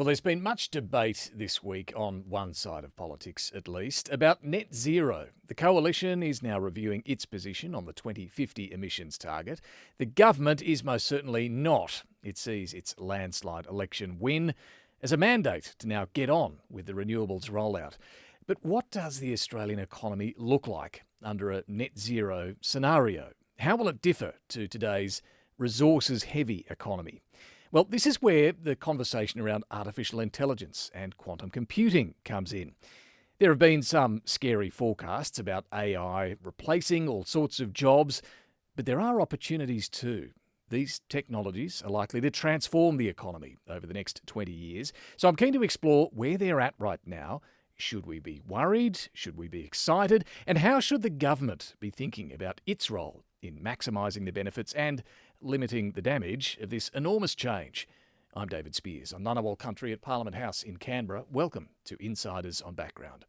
Well, there's been much debate this week on one side of politics, at least, about net zero. The coalition is now reviewing its position on the 2050 emissions target. The government is most certainly not. It sees its landslide election win as a mandate to now get on with the renewables rollout. But what does the Australian economy look like under a net zero scenario? How will it differ to today's resources-heavy economy? Well, this is where the conversation around artificial intelligence and quantum computing comes in. There have been some scary forecasts about AI replacing all sorts of jobs, but there are opportunities too. These technologies are likely to transform the economy over the next 20 years. So I'm keen to explore where they're at right now. Should we be worried? Should we be excited? And how should the government be thinking about its role in maximising the benefits and limiting the damage of this enormous change? I'm David Speers on Ngunnawal Country at Parliament House in Canberra. Welcome to Insiders on Background.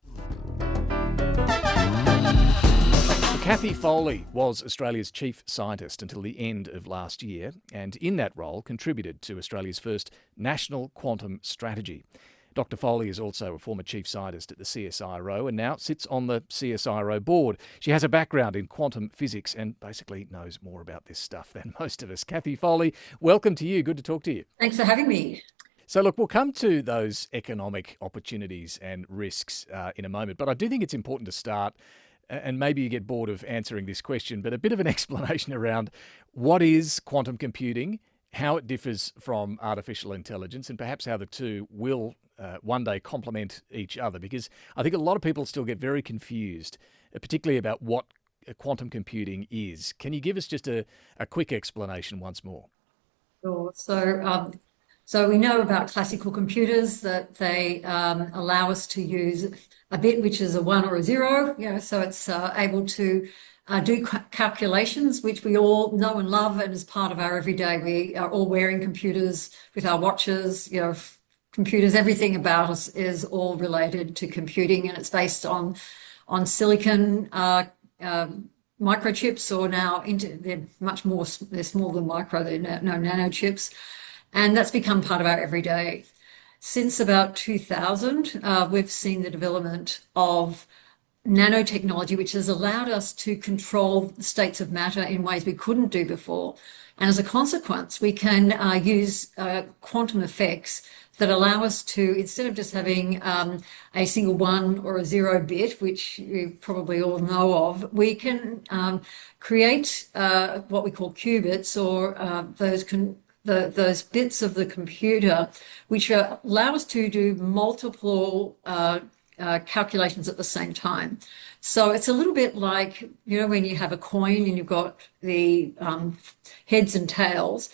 Cathy Foley was Australia's chief scientist until the end of last year, and in that role contributed to Australia's first national quantum strategy. Dr. Foley is also a former chief scientist at the CSIRO and now sits on the CSIRO board. She has a background in quantum physics and basically knows more about this stuff than most of us. Cathy Foley, welcome to you. Good to talk to you. Thanks for having me. So look, we'll come to those economic opportunities and risks in a moment, but I do think it's important to start, and maybe you get bored of answering this question, but a bit of an explanation around what is quantum computing, how it differs from artificial intelligence, and perhaps how the two will one day complement each other, because I think a lot of people still get very confused, particularly about what quantum computing is. Can you give us just a quick explanation once more? Sure. So we know about classical computers that they allow us to use a bit, which is a 1 or a 0. So it's able to do calculations, which we all know and love, and as part of our everyday. We are all wearing computers with our watches. Computers, everything about us is all related to computing, and it's based on silicon microchips, or now they're much more, they're smaller than micro, they're no nanochips, and that's become part of our everyday. Since about 2000, we've seen the development of nanotechnology, which has allowed us to control the states of matter in ways we couldn't do before. And as a consequence, we can use quantum effects that allow us to, instead of just having a single 1 or a 0 bit, which you probably all know of, we can create what we call qubits, or those bits of the computer, which allow us to do multiple calculations at the same time. So it's a little bit like, when you have a coin and you've got the heads and tails.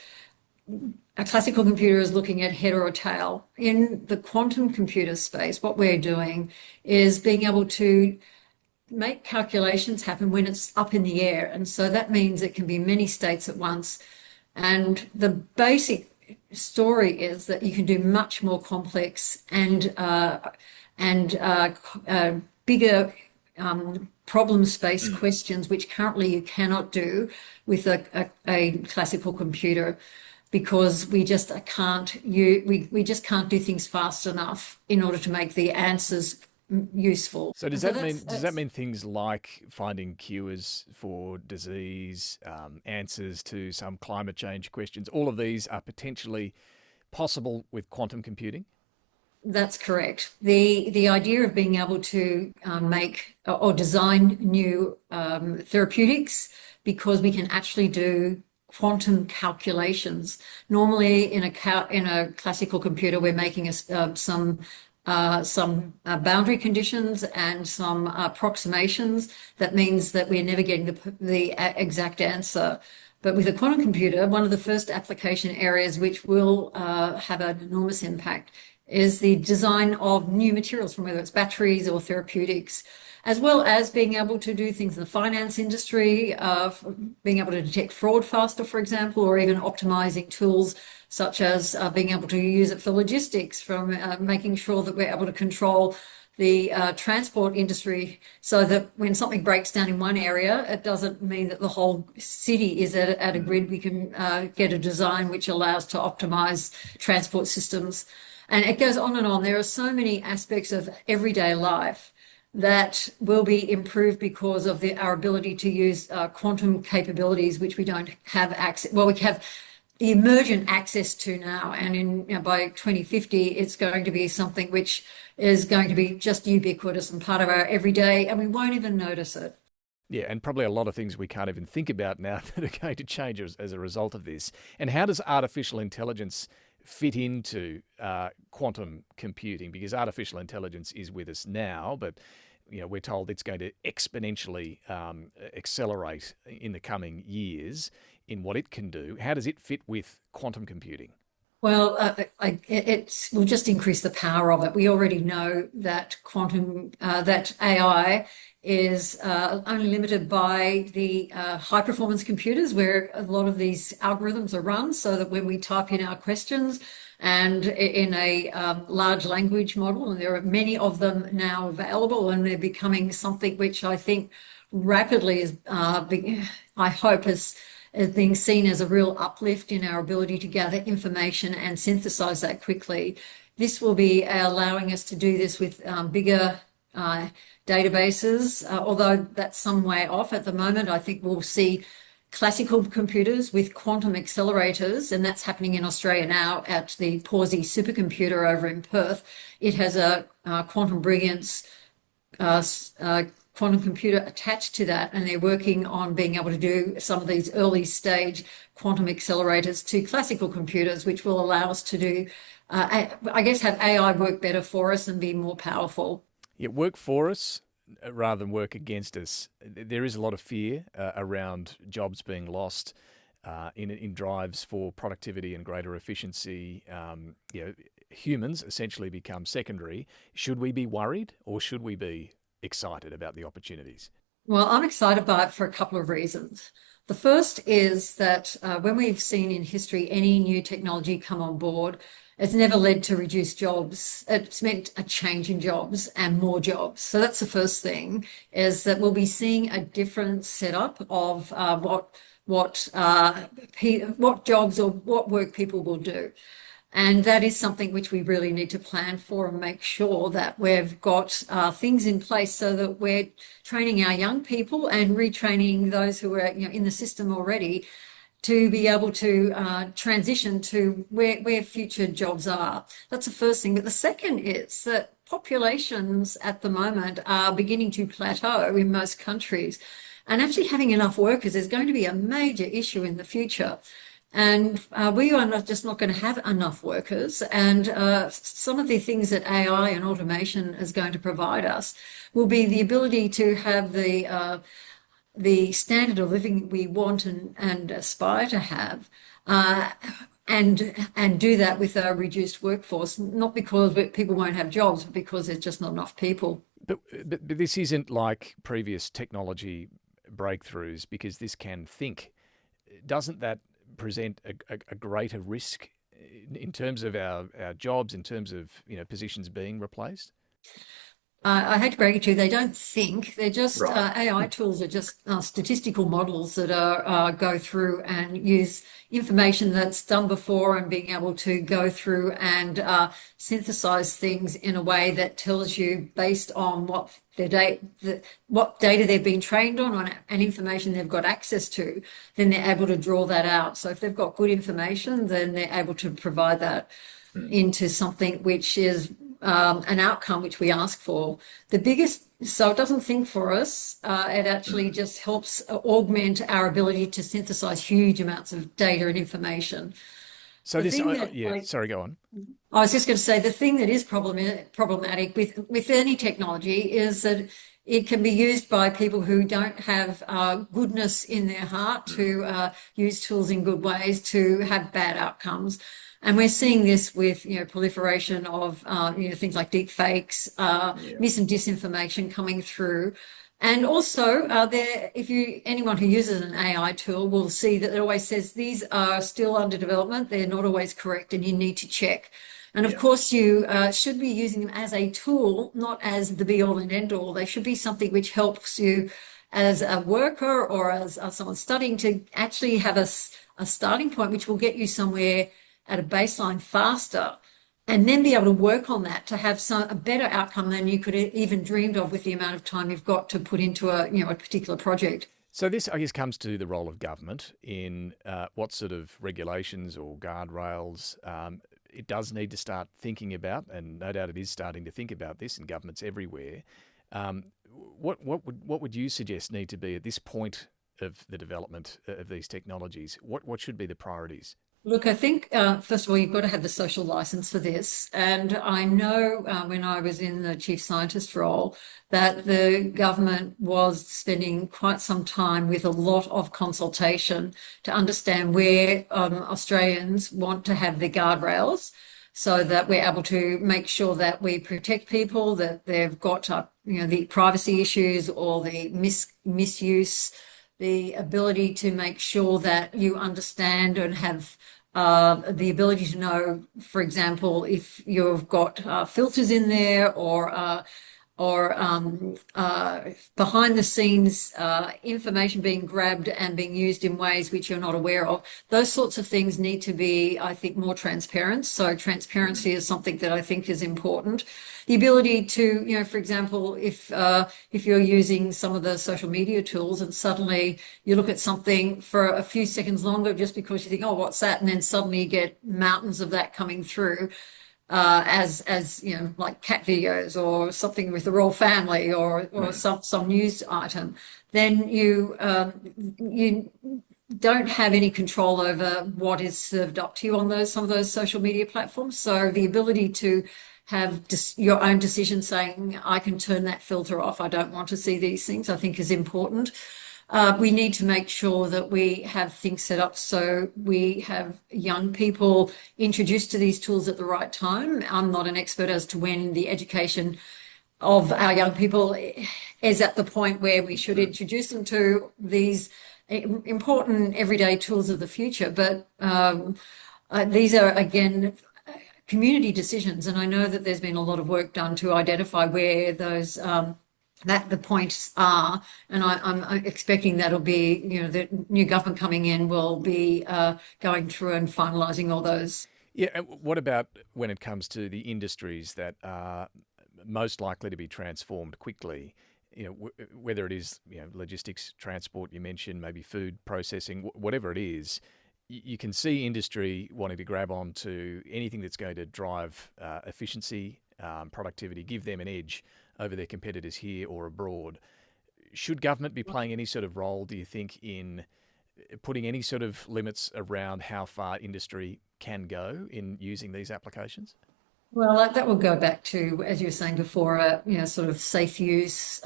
A classical computer is looking at head or tail. In the quantum computer space, what we're doing is being able to make calculations happen when it's up in the air. And so that means it can be many states at once. And the basic story is that you can do much more complex and bigger problem space questions, which currently you cannot do with a classical computer, because we just can't do things fast enough in order to make the answers useful. So does that mean things like finding cures for disease, answers to some climate change questions, all of these are potentially possible with quantum computing? That's correct. The idea of being able to make or design new therapeutics, because we can actually do quantum calculations. Normally, in a classical computer, we're making some boundary conditions and some approximations. That means that we're never getting the exact answer. But with a quantum computer, one of the first application areas which will have an enormous impact is the design of new materials, from whether it's batteries or therapeutics, as well as being able to do things in the finance industry, being able to detect fraud faster, for example, or even optimizing tools such as being able to use it for logistics, from making sure that we're able to control the transport industry, so that when something breaks down in one area, it doesn't mean that the whole city is at a grid. We can get a design which allows to optimize transport systems. And it goes on and on. There are so many aspects of everyday life that will be improved because of our ability to use quantum capabilities, which we don't have access. Well, we have the emergent access to now, and by 2050, it's going to be something which is going to be just ubiquitous and part of our everyday, and we won't even notice it. Yeah, and probably a lot of things we can't even think about now that are going to change as a result of this. And how does artificial intelligence fit into quantum computing? Because artificial intelligence is with us now, but we're told it's going to exponentially accelerate in the coming years in what it can do. How does it fit with quantum computing? Well, it will just increase the power of it. We already know that that AI is only limited by the high performance computers where a lot of these algorithms are run, so that when we type in our questions and in a large language model, and there are many of them now available, and they're becoming something which I think rapidly is, I hope, is being seen as a real uplift in our ability to gather information and synthesize that quickly. This will be allowing us to do this with bigger databases, although that's some way off at the moment. I think we'll see classical computers with quantum accelerators, and that's happening in Australia now at the Pawsey supercomputer over in Perth. It has a quantum brilliance quantum computer attached to that, and they're working on being able to do some of these early stage quantum accelerators to classical computers, which will allow us to do, I guess, have AI work better for us and be more powerful. Yeah, work for us rather than work against us. There is a lot of fear around jobs being lost in drives for productivity and greater efficiency. Humans essentially become secondary. Should we be worried, or should we be excited about the opportunities? Well, I'm excited by it for a couple of reasons. The first is that when we've seen in history any new technology come on board, it's never led to reduced jobs. It's meant a change in jobs and more jobs. So that's the first thing, is that we'll be seeing a different setup of what jobs or what work people will do. And that is something which we really need to plan for and make sure that we've got things in place so that we're training our young people and retraining those who are in the system already to be able to transition to where future jobs are. That's the first thing. But the second is that populations at the moment are beginning to plateau in most countries. And actually having enough workers is going to be a major issue in the future. And we are not going to have enough workers. And some of the things that AI and automation is going to provide us will be the ability to have the standard of living we want and aspire to have, and do that with a reduced workforce, not because people won't have jobs, but because there's just not enough people. But this isn't like previous technology breakthroughs, because this can think. Doesn't that present a greater risk in terms of our jobs, in terms of positions being replaced? I hate to break it to you, they don't think. They're just Right. AI tools are just statistical models that go through and use information that's done before, and being able to go through and synthesize things in a way that tells you, based on what what data they've been trained on and information they've got access to, then they're able to draw that out. So if they've got good information, then they're able to provide that into something which is an outcome which we ask for. So it doesn't think for us. It actually just helps augment our ability to synthesize huge amounts of data and information. So sorry, go on. I was just going to say, the thing that is problematic with any technology is that it can be used by people who don't have goodness in their heart to use tools in good ways to have bad outcomes. And we're seeing this with proliferation of things like deep fakes, mis and disinformation coming through. And also, anyone who uses an AI tool will see that it always says these are still under development. They're not always correct, and you need to check. And of course, you should be using them as a tool, not as the be-all and end-all. They should be something which helps you as a worker or as someone studying to actually have a starting point which will get you somewhere at a baseline faster and then be able to work on that to have a better outcome than you could even dreamed of with the amount of time you've got to put into a particular project. So this, I guess, comes to the role of government in what sort of regulations or guardrails it does need to start thinking about, and no doubt it is starting to think about this in governments everywhere. What would you suggest need to be at this point of the development of these technologies? What should be the priorities? Look, I think, first of all, you've got to have the social license for this. And I know when I was in the chief scientist role that the government was spending quite some time with a lot of consultation to understand where Australians want to have the guardrails so that we're able to make sure that we protect people, that they've got, the privacy issues or the misuse, the ability to make sure that you understand and have the ability to know, for example, if you've got filters in there or behind the scenes information being grabbed and being used in ways which you're not aware of. Those sorts of things need to be, I think, more transparent. So transparency is something that I think is important. The ability to, for example, if you're using some of the social media tools and suddenly you look at something for a few seconds longer just because you think, oh, what's that? And then suddenly you get mountains of that coming through. As like cat videos or something with the royal family or some news item, then you don't have any control over what is served up to you on some of those social media platforms. So the ability to have your own decision saying, I can turn that filter off, I don't want to see these things, I think is important. We need to make sure that we have things set up so we have young people introduced to these tools at the right time. I'm not an expert as to when the education of our young people is at the point where we should introduce them to these important everyday tools of the future. But these are, again, community decisions. And I know that there's been a lot of work done to identify where those that the points are, and I'm expecting that'll be, the new government coming in will be going through and finalising all those. Yeah, and what about when it comes to the industries that are most likely to be transformed quickly? Whether it is logistics, transport, you mentioned, maybe food processing, whatever it is, you can see industry wanting to grab on to anything that's going to drive efficiency, productivity, give them an edge over their competitors here or abroad. Should government be playing any sort of role, do you think, in putting any sort of limits around how far industry can go in using these applications? Well, that will go back to, as you were saying before, sort of safe use,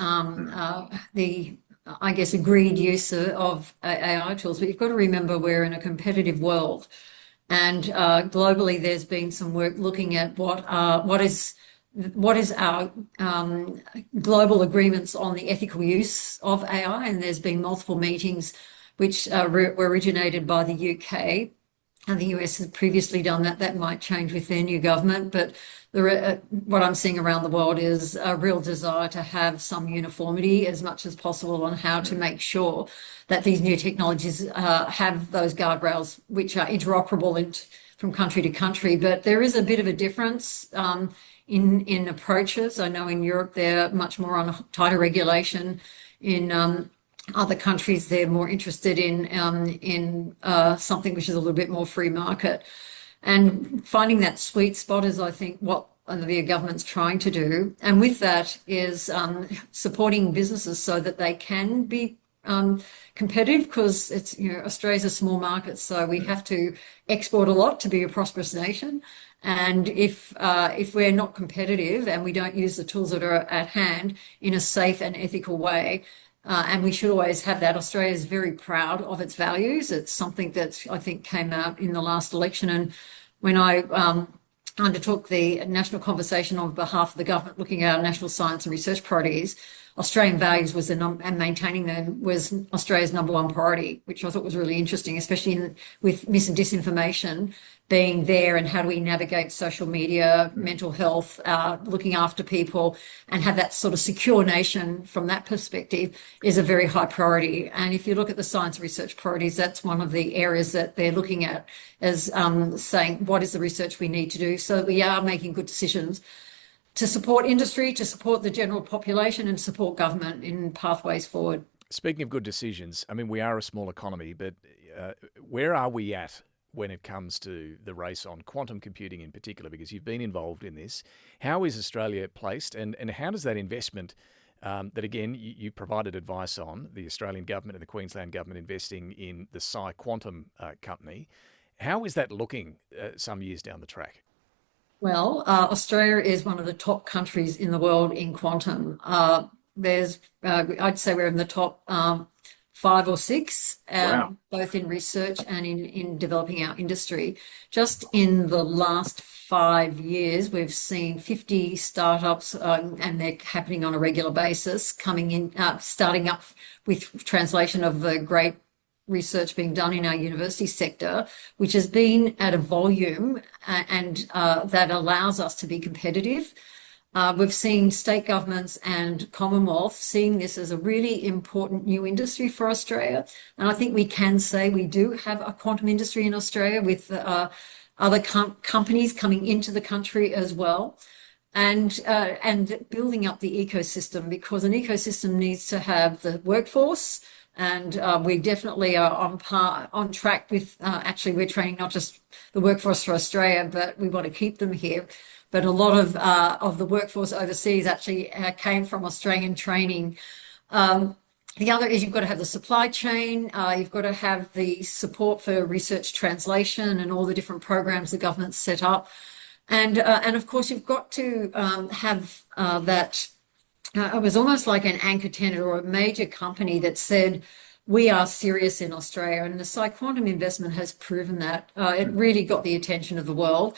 the, I guess, agreed use of AI tools. But you've got to remember we're in a competitive world. And globally, there's been some work looking at what is our global agreements on the ethical use of AI, and there's been multiple meetings which were originated by the UK, and the US has previously done that. That might change with their new government, but what I'm seeing around the world is a real desire to have some uniformity as much as possible on how to make sure that these new technologies have those guardrails which are interoperable from country to country. But there is a bit of a difference in approaches. I know in Europe they're much more on a tighter regulation. In other countries they're more interested in something which is a little bit more free market. And finding that sweet spot is, I think, what the government's trying to do. And with that is supporting businesses so that they can be competitive, because it's, Australia's a small market, so we have to export a lot to be a prosperous nation. And if we're not competitive and we don't use the tools that are at hand in a safe and ethical way, and we should always have that. Australia is very proud of its values. It's something that I think came out in the last election. And when I undertook the national conversation on behalf of the government, looking at our national science and research priorities, Australian values was and maintaining them was Australia's #1 priority, which I thought was really interesting, especially with mis and disinformation being there, and how do we navigate social media, mental health, looking after people, and have that sort of secure nation from that perspective is a very high priority. And if you look at the science research priorities, that's one of the areas that they're looking at as saying, what is the research we need to do so that we are making good decisions to support industry, to support the general population, and support government in pathways forward. Speaking of good decisions, I mean, we are a small economy, but where are we at when it comes to the race on quantum computing in particular? Because you've been involved in this. How is Australia placed, and how does that investment that, again, you provided advice on, the Australian government and the Queensland government investing in the Psi Quantum company, how is that looking some years down the track? Well, Australia is one of the top countries in the world in quantum. I'd say we're in the top 5 or 6, Wow. both in research and in developing our industry. Just in the last 5 years, we've seen 50 startups, and they're happening on a regular basis, coming in, starting up with translation of the great research being done in our university sector, which has been at a volume and that allows us to be competitive. We've seen state governments and Commonwealth seeing this as a really important new industry for Australia. And I think we can say we do have a quantum industry in Australia with other companies coming into the country as well. And building up the ecosystem, because an ecosystem needs to have the workforce, and we definitely are on track with actually we're training not just the workforce for Australia, but we want to keep them here. But a lot of the workforce overseas actually came from Australian training. The other is you've got to have the supply chain, you've got to have the support for research translation and all the different programs the government's set up. And of course, you've got to have that. It was almost like an anchor tenant or a major company that said, we are serious in Australia. And the Psi Quantum investment has proven that. It really got the attention of the world.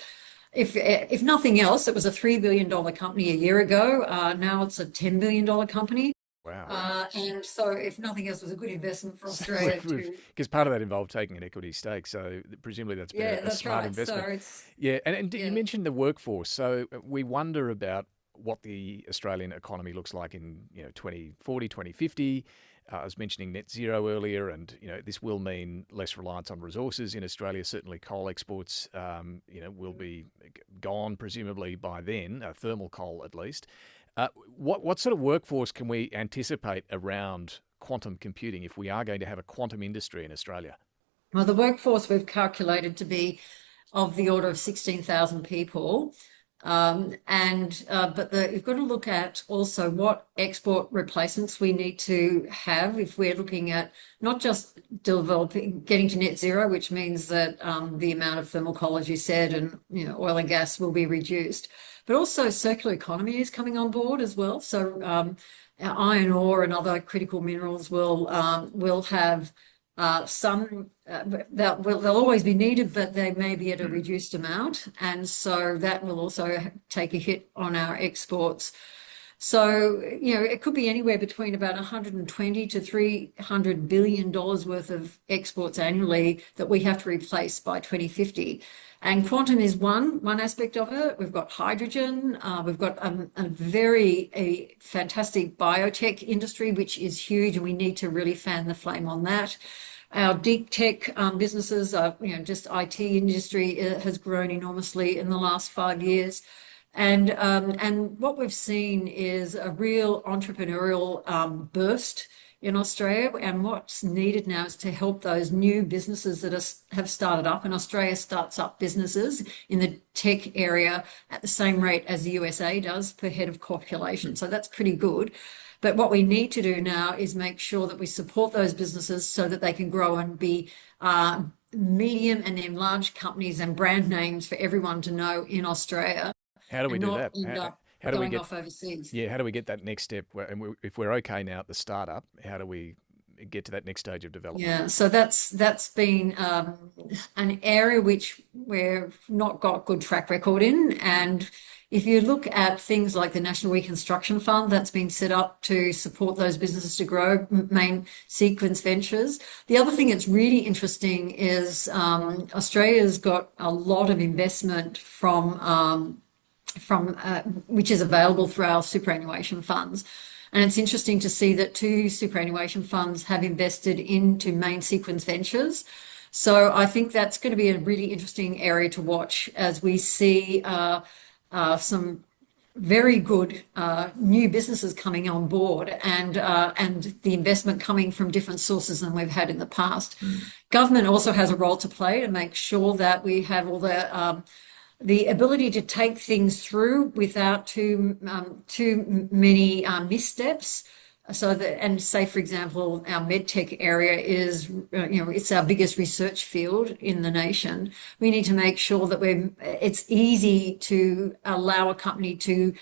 If nothing else, it was a $3 billion company a year ago. Now it's a $10 billion company. Wow. And so if nothing else, it was a good investment for Australia too. Because part of that involved taking an equity stake, so presumably that's been Yeah, a that's smart right. So investment. it's, Yeah, and you yeah. mentioned the workforce, so we wonder about what the Australian economy looks like in 2040, 2050. I was mentioning net zero earlier, and this will mean less reliance on resources in Australia. Certainly, coal exports, will be gone presumably by then, thermal coal at least. What sort of workforce can we anticipate around quantum computing if we are going to have a quantum industry in Australia? Well, the workforce we've calculated to be of the order of 16,000 people. You've got to look at also what export replacements we need to have if we're looking at not just getting to net zero, which means that the amount of thermal coal, as you said, and oil and gas will be reduced, but also circular economy is coming on board as well. So iron ore and other critical minerals will have some they'll always be needed, but they may be at a reduced amount, and so that will also take a hit on our exports. So it could be anywhere between about 120 to 300 billion dollars worth of exports annually that we have to replace by 2050. And quantum is one aspect of it. We've got hydrogen. We've got a fantastic biotech industry, which is huge, and we need to really fan the flame on that. Our deep tech businesses, just IT industry has grown enormously in the last 5 years. And what we've seen is a real entrepreneurial burst in Australia. And what's needed now is to help those new businesses that have started up. And Australia starts up businesses in the tech area at the same rate as the USA does per head of population. So that's pretty good. But what we need to do now is make sure that we support those businesses so that they can grow and be medium and then large companies and brand names for everyone to know in Australia, How do we and do not that? end up How do we going get? off overseas. Yeah, how do we get that next step? If we're okay now at the startup, how do we get to that next stage of development? Yeah, so that's been an area which we've not got good track record in, and If you look at things like the National Reconstruction Fund that's been set up to support those businesses to grow, main sequence ventures. The other thing that's really interesting is Australia's got a lot of investment from which is available through our superannuation funds. And it's interesting to see that 2 superannuation funds have invested into main sequence ventures. So I think that's going to be a really interesting area to watch as we see some very good new businesses coming on board, and the investment coming from different sources than we've had in the past. Government also has a role to play to make sure that we have all the ability to take things through without too many missteps. So that, and say, for example, our medtech area is, it's our biggest research field in the nation. We need to make sure that it's easy to allow a company to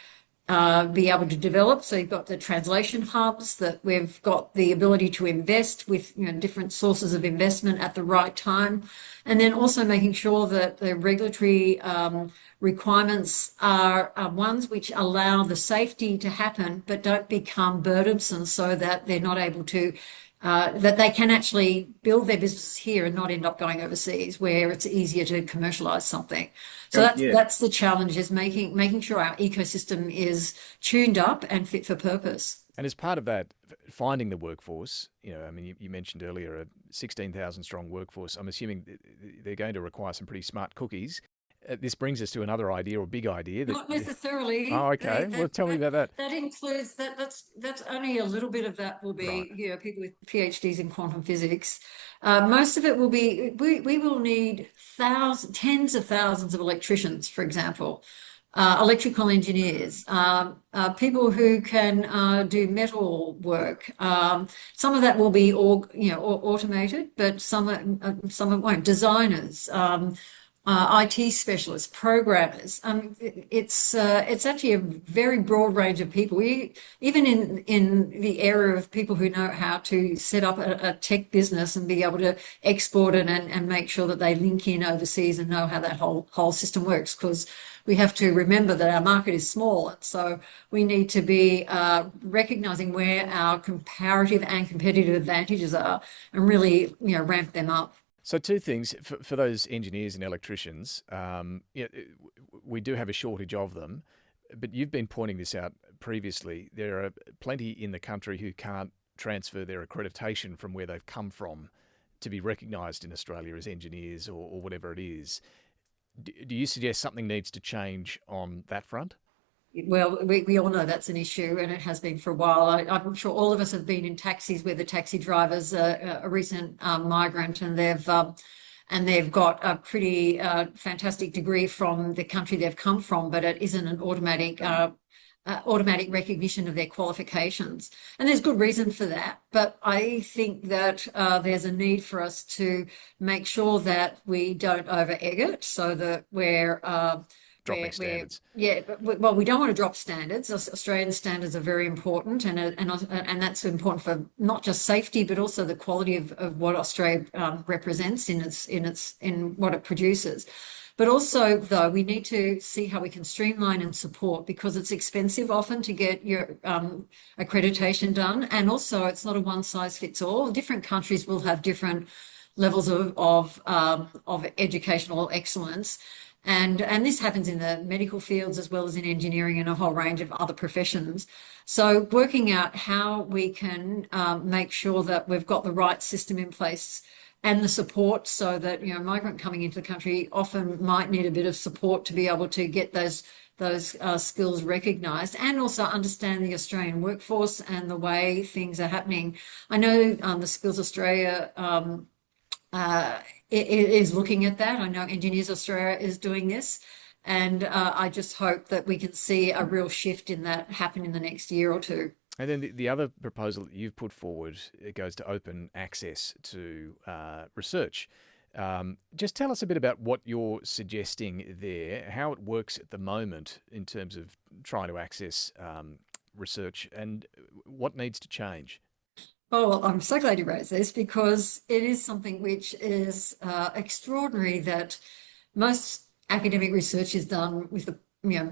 be able to develop. So you've got the translation hubs, that we've got the ability to invest with different sources of investment at the right time. And then also making sure that the regulatory requirements are ones which allow the safety to happen, but don't become burdensome, so that they're not able to, that they can actually build their businesses here and not end up going overseas, where it's easier to commercialize something. So that's the challenge, is making sure our ecosystem is tuned up and fit for purpose. And as part of that, finding the workforce, I mean, you mentioned earlier a 16,000 strong workforce. I'm assuming they're going to require some pretty smart cookies. This brings us to another idea, or big idea. Not necessarily. Oh, okay. Well, tell me about that. That includes that's only a little bit of that will be, Right. people with PhDs in quantum physics. Most of it will be, we will need tens of thousands of electricians, for example, electrical engineers, people who can do metal work. Some of that will be automated, but some of it won't. Designers. IT specialists, programmers. It's actually a very broad range of people. Even in the area of people who know how to set up a tech business and be able to export it and make sure that they link in overseas and know how that whole system works, because we have to remember that our market is small, and so we need to be recognizing where our comparative and competitive advantages are, and really ramp them up. So 2 things for those engineers and electricians. We do have a shortage of them, but you've been pointing this out previously. There are plenty in the country who can't transfer their accreditation from where they've come from to be recognised in Australia as engineers or whatever it is. Do you suggest something needs to change on that front? Well, we all know that's an issue, and it has been for a while. I'm sure all of us have been in taxis where the taxi driver's a recent migrant, and they've got a pretty fantastic degree from the country they've come from, but it isn't an automatic recognition of their qualifications. And there's good reason for that. But I think that there's a need for us to make sure that we don't over-egg it, so that we're dropping standards. Well, we don't want to drop standards. Australian standards are very important, and that's important for not just safety, but also the quality of what Australia represents in what it produces. But also, though, we need to see how we can streamline and support, because it's expensive often to get your accreditation done, and also it's not a one size fits all. Different countries will have different levels of educational excellence. And this happens in the medical fields as well as in engineering and a whole range of other professions. So working out how we can make sure that we've got the right system in place and the support, so that a migrant coming into the country often might need a bit of support to be able to get those skills recognised, and also understand the Australian workforce and the way things are happening. I know the Skills Australia it is looking at that. I know Engineers Australia is doing this, and I just hope that we can see a real shift in that happen in the next year or two. And then the other proposal that you've put forward, it goes to open access to research. Just tell us a bit about what you're suggesting there, how it works at the moment in terms of trying to access research, and what needs to change. Oh, well, I'm so glad you raised this, because it is something which is extraordinary, that most academic research is done with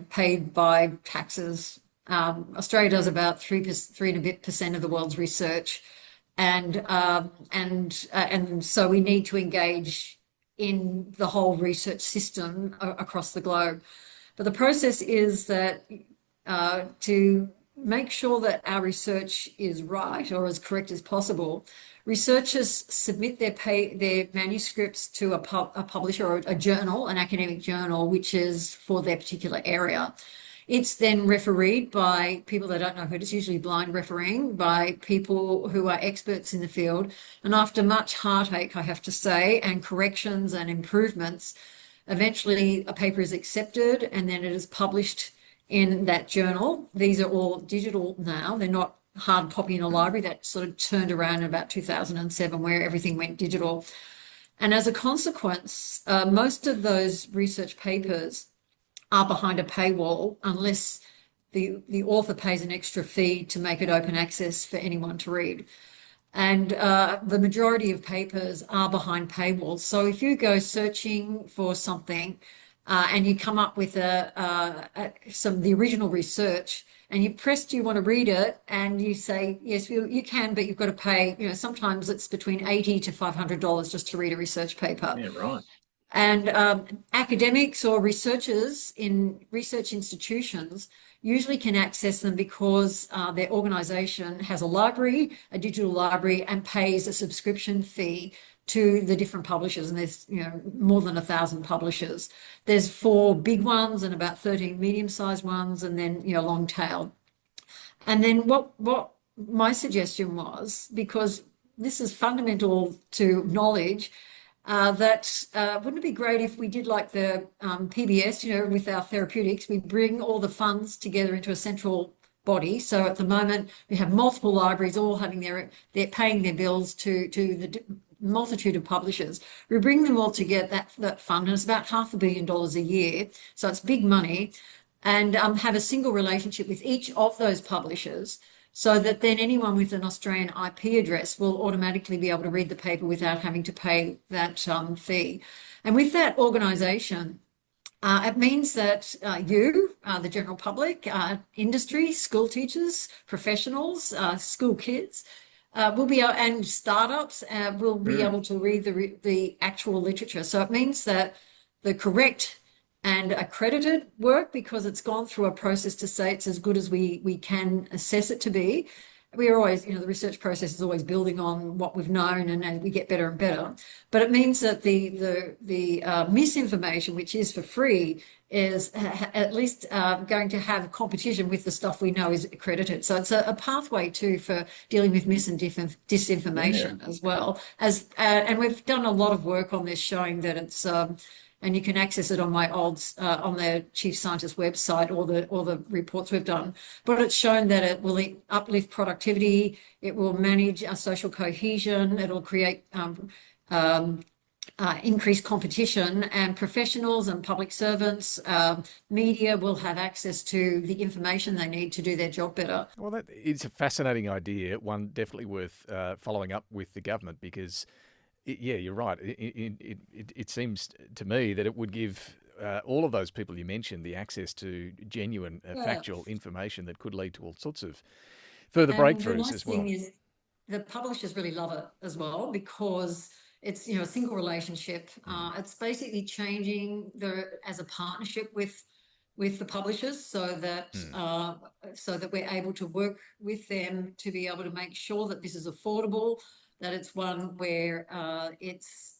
paid by taxes. Australia does about 3 and a bit percent of the world's research, and so we need to engage in the whole research system across the globe. But the process is that to make sure that our research is right or as correct as possible, researchers submit their manuscripts to a publisher or a journal, an academic journal, which is for their particular area. It's then refereed by people that don't know who it is, usually blind refereeing, by people who are experts in the field. And after much heartache, I have to say, and corrections and improvements, eventually a paper is accepted and then it is published in that journal. These are all digital now. They're not hard copy in a library. That sort of turned around in about 2007 where everything went digital. And as a consequence, most of those research papers are behind a paywall unless the author pays an extra fee to make it open access for anyone to read. And the majority of papers are behind paywalls. So if you go searching for something and you come up with the original research and you press, do you want to read it? And you say, yes, you can, but you've got to pay, sometimes it's between $80 to $500 just to read a research paper. Yeah, right. And academics or researchers in research institutions usually can access them because their organisation has a library, a digital library, and pays a subscription fee to the different publishers. And there's more than 1,000 publishers. There's 4 big ones and about 13 medium-sized ones, and then long tail. And then what my suggestion was, because this is fundamental to knowledge, that wouldn't it be great if we did like the PBS, with our therapeutics, we bring all the funds together into a central body. So at the moment we have multiple libraries all having they're paying their bills to the multitude of publishers. We bring them all together, that fund, and it's about $500 million a year. So it's big money, and have a single relationship with each of those publishers, so that then anyone with an Australian IP address will automatically be able to read the paper without having to pay that fee. And with that organisation, it means that the general public, industry, school teachers, professionals, school kids, will be able, and startups will be able to read the actual literature. So it means that the correct and accredited work, because it's gone through a process to say it's as good as we can assess it to be. We are always, the research process is always building on what we've known, and we get better and better. But it means that the misinformation, which is for free, is at least going to have competition with the stuff we know is accredited. So it's a pathway too for dealing with mis and disinformation as well. And we've done a lot of work on this, showing that it's and you can access it on my on the chief scientist website, all the reports we've done. But it's shown that it will uplift productivity, it will manage our social cohesion, it'll create increased competition, and professionals and public servants, media will have access to the information they need to do their job better. Well, that is a fascinating idea, one definitely worth following up with the government, because you're right. It seems to me that it would give all of those people you mentioned the access to genuine, factual information that could lead to all sorts of further breakthroughs as well. The nice thing is the publishers really love it as well, because it's a single relationship. It's basically changing as a partnership with the publishers, so that we're able to work with them to be able to make sure that this is affordable, that it's one where it's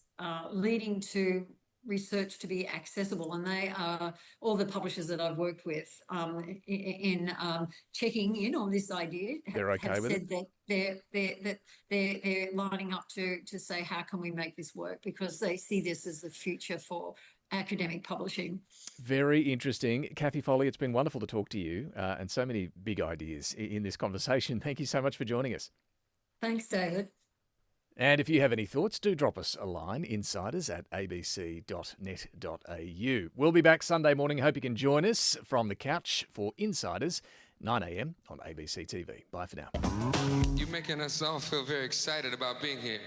leading to research to be accessible. And they are all the publishers that I've worked with in checking in on this idea. They're okay have with said it? that they're lining up to say, how can we make this work? Because they see this as the future for academic publishing. Very interesting. Cathy Foley, it's been wonderful to talk to you, and so many big ideas in this conversation. Thank you so much for joining us. Thanks, David. And if you have any thoughts, do drop us a line, insiders@abc.net.au. We'll be back Sunday morning. Hope you can join us from the couch for Insiders, 9 a.m. on ABC TV. Bye for now. You're making us all feel very excited about being here.